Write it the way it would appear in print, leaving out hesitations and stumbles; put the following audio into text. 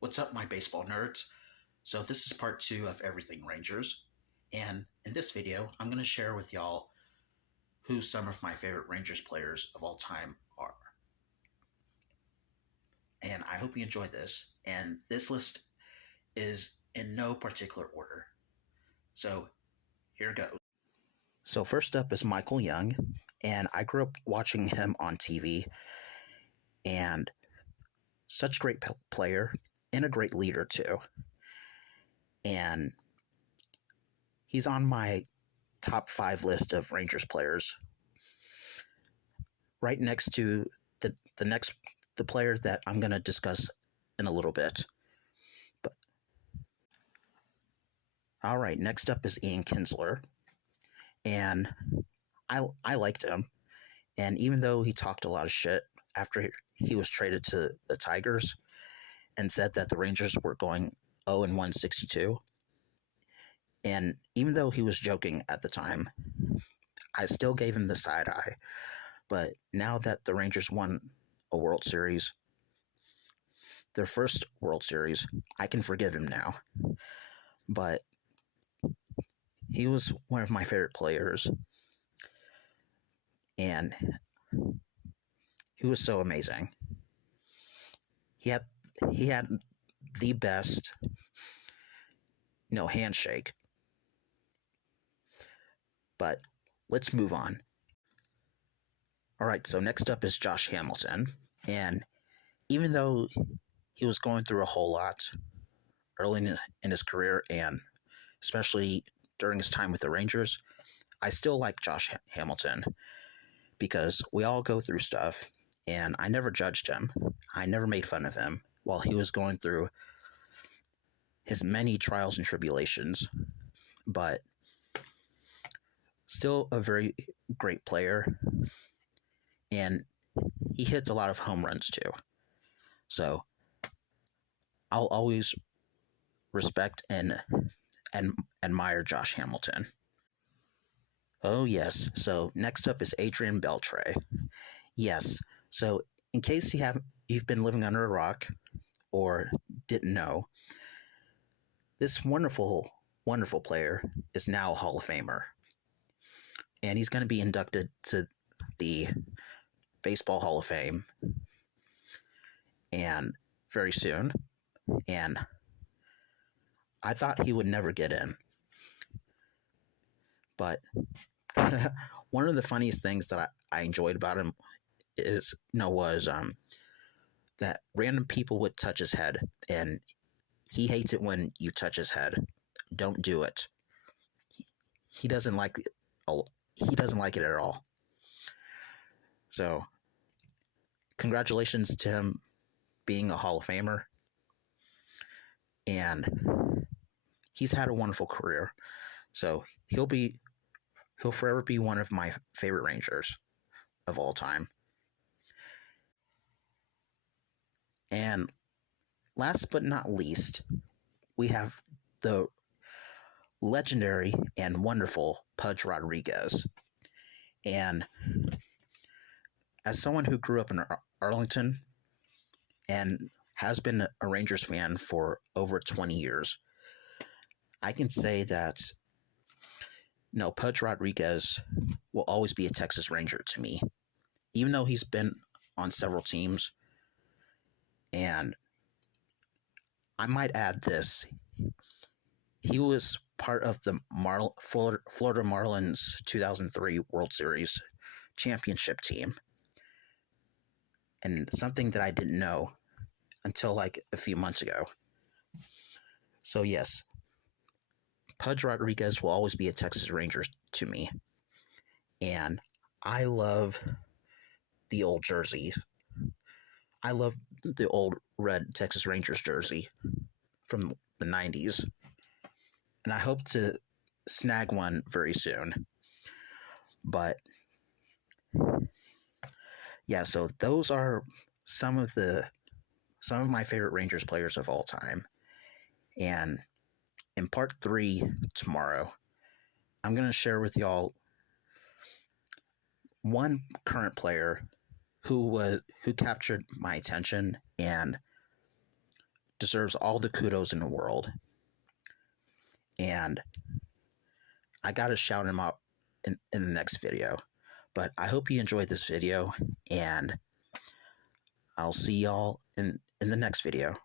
What's up, my baseball nerds? So, this is part two of Everything Rangers. And in this video, I'm going to share with y'all who some of my favorite Rangers players of all time are. And I hope you enjoyed this. And this list is in no particular order. So, here goes. So, first up is Michael Young. And I grew up watching him on TV. And such a great player and a great leader, too. And he's on my top 5 list of Rangers players, right next to the player that I'm going to discuss in a little bit. But all right, next up is Ian Kinsler, and I liked him, and even though he talked a lot of shit after he was traded to the Tigers and said that the Rangers were going 0-162, and even though he was joking at the time, I still gave him the side eye. But now that the Rangers won a World Series, their first World Series, I can forgive him now. But he was one of my favorite players, and he was so amazing. He had the best, handshake. But let's move on. All right, so next up is Josh Hamilton, and even though he was going through a whole lot early in his career, and especially during his time with the Rangers, I still like Josh Hamilton because we all go through stuff, and I never judged him. I never made fun of him while he was going through his many trials and tribulations, but still a very great player, and he hits a lot of home runs too. So I'll always respect and admire Josh Hamilton. Oh yes, so next up is Adrian Beltre. Yes, so in case you've been living under a rock or didn't know, this wonderful, wonderful player is now a Hall of Famer. And he's going to be inducted to the Baseball Hall of Fame and very soon. And I thought he would never get in. But one of the funniest things that I enjoyed about him was that random people would touch his head, and he hates it when you touch his head. Don't do it. He doesn't like it. He doesn't like it at all. So, congratulations to him being a Hall of Famer. And he's had a wonderful career. So, he'll forever be one of my favorite Rangers of all time. And last but not least, we have the legendary and wonderful Pudge Rodriguez. And as someone who grew up in Arlington and has been a Rangers fan for over 20 years, I can say that Pudge Rodriguez will always be a Texas Ranger to me, even though he's been on several teams. And I might add this: he was part of the Florida Marlins 2003 World Series championship team. And something that I didn't know until like a few months ago. So yes, Pudge Rodriguez will always be a Texas Ranger to me. And I love the old jerseys. I love the old red Texas Rangers jersey from the 90s. And I hope to snag one very soon. But yeah, so those are some of my favorite Rangers players of all time. And in part 3 tomorrow, I'm going to share with y'all one current player who captured my attention and deserves all the kudos in the world. And I got to shout him out in the next video. But I hope you enjoyed this video, and I'll see y'all in the next video.